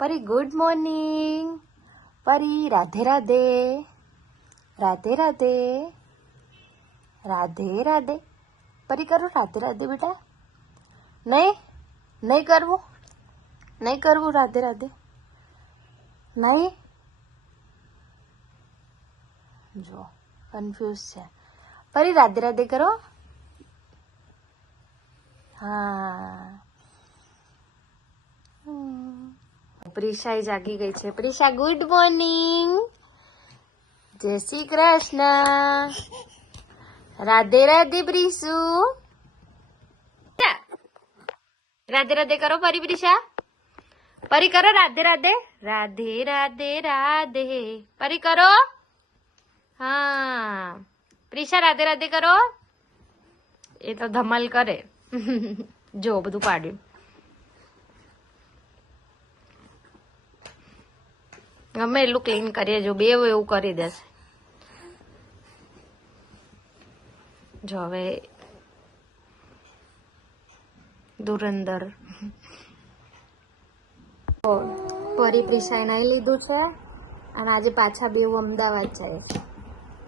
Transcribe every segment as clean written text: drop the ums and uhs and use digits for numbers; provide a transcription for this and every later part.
પરી good morning. પરી રાધે રાધે. રાધે રાધે. રાધે રાધે. પરી કરો રાધે રાધે બેટા. નહીં નહીં કરવું, નહીં કરવું રાધે રાધે. નહીં જો કન્ફ્યુઝ છે. પરી રાધે રાધે કરો. હા પ્રિશા જાગી ગઈ છે. Prisha good morning. જય શ્રી કૃષ્ણ. રાધે રાધે પ્રિશુ. રાધે રાધે કરો પરી. પ્રિશા પરી કરો રાધે રાધે. રાધે રાધે રાધે. પરી કરો. હા પ્રિશા રાધે રાધે કરો. એ તો ધમાલ કરે. જો બધું પાડ્યું. ગમે એટલું ક્લીન કરીએ જો બે એવું કરી દેશે. જો હવે ધુરંદર પરી પ્રિશાએ નાઈ લીધું છે અને આજે પાછા બેવ અમદાવાદ જાય છે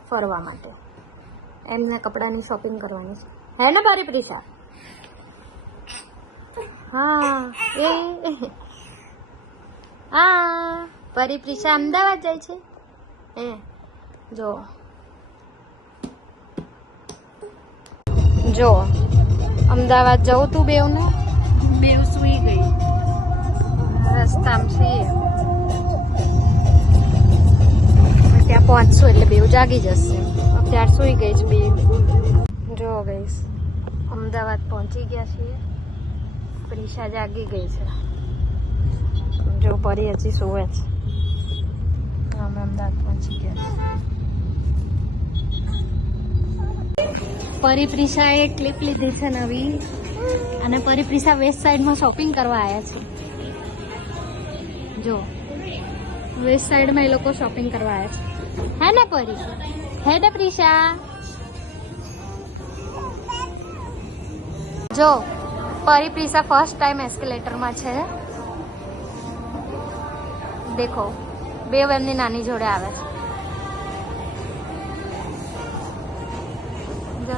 ફરવા માટે. એમના કપડાની શોપિંગ કરવાની છે. હે ને પરી પ્રિશા? હા એ હા પરી પ્રિશા અમદાવાદ જાય છે. હે જો જો અમદાવાદ જવું તું બેવને. બેવ સુઈ ગઈ રસ્તામાં સુઈએ. ત્યાં પહોંચશું એટલે બેવ જાગી જશે. અત્યારે સુઈ ગઈ છે બેવ. જો ગઈશ અમદાવાદ પહોંચી ગયા છીએ. પ્રિશા જાગી ગઈ છે. જો પરી હજી સુવે છે. અમે અમદાવાદ પહોંચી ગયા. પરી પ્રિશાએ ક્લિપ લીધી છે નવી અને પરી પ્રિશા વેસ્ટ સાઈડમાં શોપિંગ કરવા આવ્યા છે. જો વેસ્ટ સાઈડમાં એ લોકો શોપિંગ કરવા આવ્યા છે. હે ને પરી? હે ને પ્રિશા? જો પરી પ્રિશા ફર્સ્ટ ટાઈમ એસ્કેલેટરમાં છે. દેખો બે એમની નાની જોડે આવે છે. જો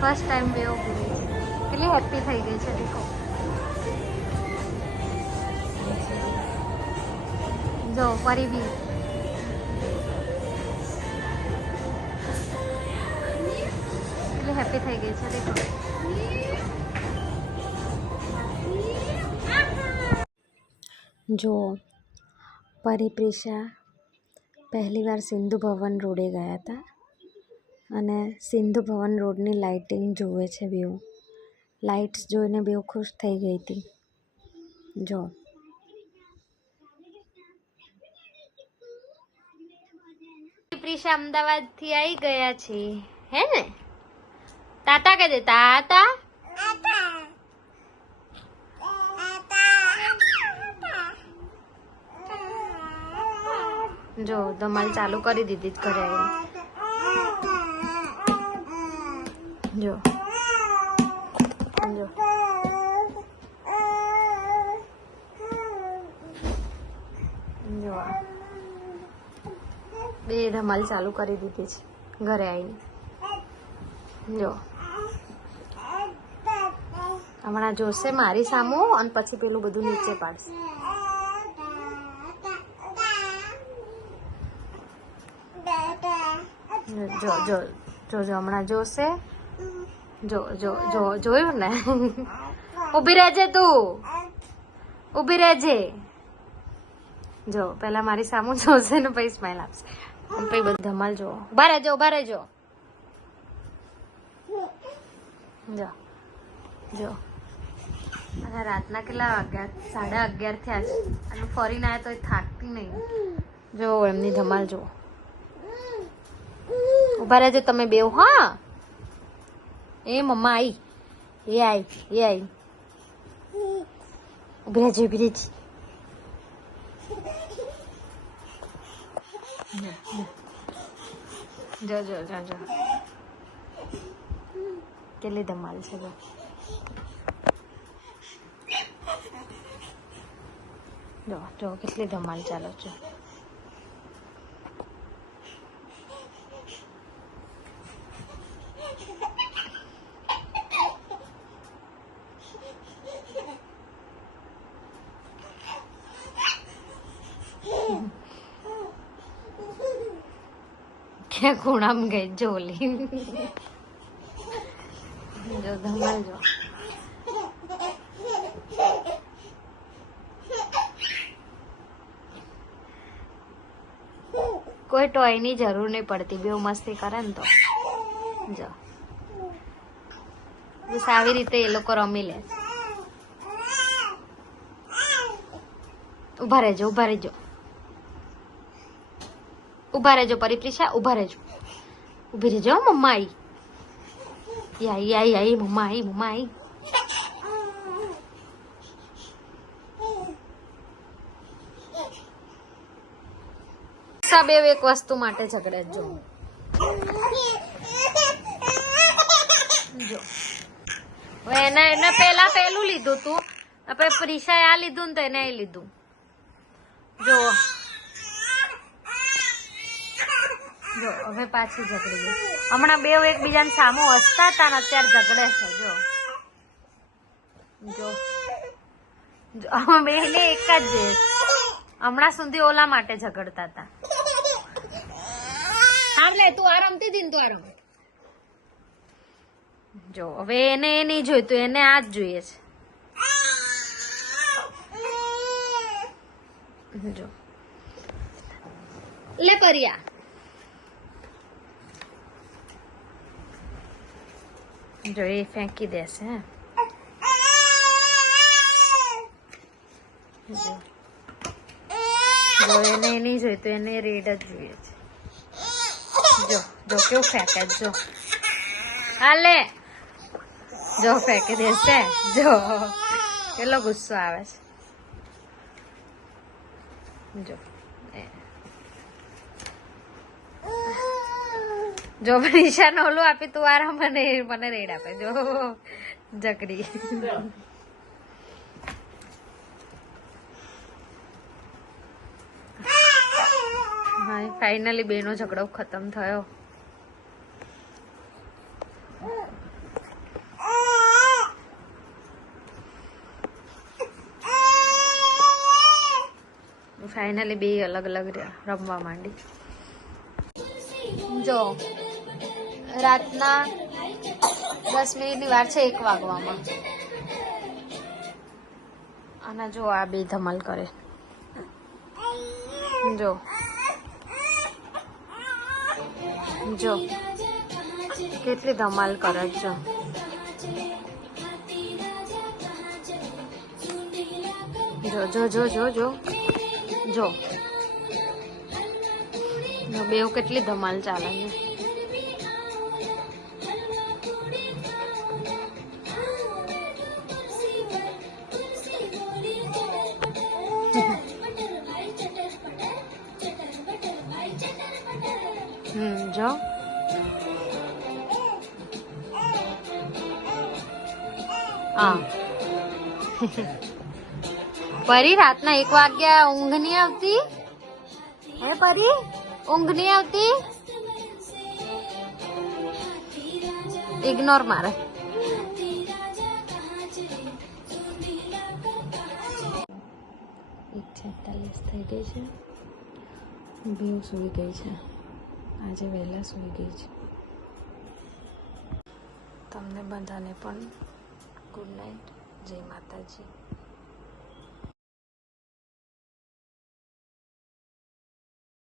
ફર્સ્ટ ટાઈમ બે કેટલી હેપી થઈ ગઈ છે. દેખો જો પરી બી કેટલી હેપી થઈ ગઈ છે. દેખો જો પરી પ્રિશા પહેલી વાર સિંધુ ભવન રોડે ગયા હતા અને સિંધુ ભવન રોડની લાઇટિંગ જોવે છે. બેઉ લાઇટ્સ જોઈને બેઉ ખુશ થઈ ગઈ હતી. જો પ્રિશા અમદાવાદ થી આવી ગયા છે. હે ને? તાતા કહી દે. તાતા જો ધમાલ ચાલુ કરી દીધી જ ઘરે આવીને. જો જો જો બે ધમાલ ચાલુ કરી દીધી છે ઘરે આવીને. જો હમણાં જોશે મારી સામું અને પછી પેલું બધું નીચે પાડશે. જો જો જો જો હમણાં જોશે. જો જો જો જોયું ને? ઊભી રહેજે તું, ઊભી રહેજે. જો પેલા મારી સામું જોશે ને પછી સ્માઈલ આપશે અને પછી બધું ધમાલ જો. ઉભા રહેજો, ઉભા રહેજો. જો જો અને રાતના કેટલા વાગ્યા? 11:30 થયા છે અને ફરીને આવ્યા તો એ થાકતી નહીં. જો એમની ધમાલ જો. ઉભા રહેજો તમે બેવ. હા એ મમ્મા આવી, એ આવી, એ આવી. ઉભી રહેજો, ઉભી રહેજો. જો જો જો જો કેટલી ધમાલ છે. જો જો જો કેટલી ધમાલ ચાલે છે. ક્યાં ખૂણામાં ગઈ જોલી. જો ધમાલ જો. કોઈ ટોય ની જરૂર નહીં પડતી, બેવ મસ્તી કરે ને તો. જો બસ આવી રીતે એ લોકો રમી લે. ઉભા રહેજો, ઉભા રહેજો, ઉભા રહેજો પરિપ્રિશા, ઉભા રહેજો, ઉભી રહેજો. મમ્મા આઈ, આઈ આઈ આઈ, મમ્મા આઈ, મમ્મા આઈ. બે એક વસ્તુ માટે ઝઘડે. જો જો હવે એને પેલા પેલું લીધું તું, હવે પ્રિશાએ આ લીધું ને તો એને લીધું. જો જો હવે પાછી ઝઘડી ગઈ. હમણાં બે એકબીજાને સામો હસતા હતા ને અત્યારે ઝઘડે છે. જો જો જો બે ને એક જ છે. હમણાં સુધી ઓલા માટે ઝઘડતા હતા. હા લે તું આ રમતી હતી ને, તું આ રમ. જો હવે એને એ નહીં જોઈતું, એને આ જ જોઈએ છે. જો લે પરિયા. જો એ ફેંકી દેશે. જો જો એને નહીં જોઈતું, એને રેડ જ જોઈએ છે. જો જો કેવું ફેંકે. જો હાલે, જો ફેંકી દેશે. જો કેટલો ગુસ્સો આવે છે. જો જો પ્રિશાને ઓલું આપી તું આરામ, મને રેડ આપે. જો જકડી. હા ફાઇનલી બેનો ઝઘડો ખતમ થયો. ફાઇનલી બે અલગ અલગ રમવા માંડી. જો રાતના 10 મિનિટની વાર છે 1 વાગવામાં. અને જો આ બે ધમાલ કરે. જો જો કેટલી ધમાલ કરે છે. જો જો જો જો જો જો બેવ કેટલી ધમાલ ચાલે છે. જો હા પરી રાતના 1 વાગ્યા ઊંઘ નહીં આવતી? હે પરી ઊંઘ નહીં આવતી? ઇગ્નોર મારે. 1:46 થઈ ગઈ છે. બેવ સૂઈ ગઈ છે. આજે વહેલા સૂઈ ગઈ છે. તમને બધાને પણ ગુડ નાઇટ. જય માતાજી.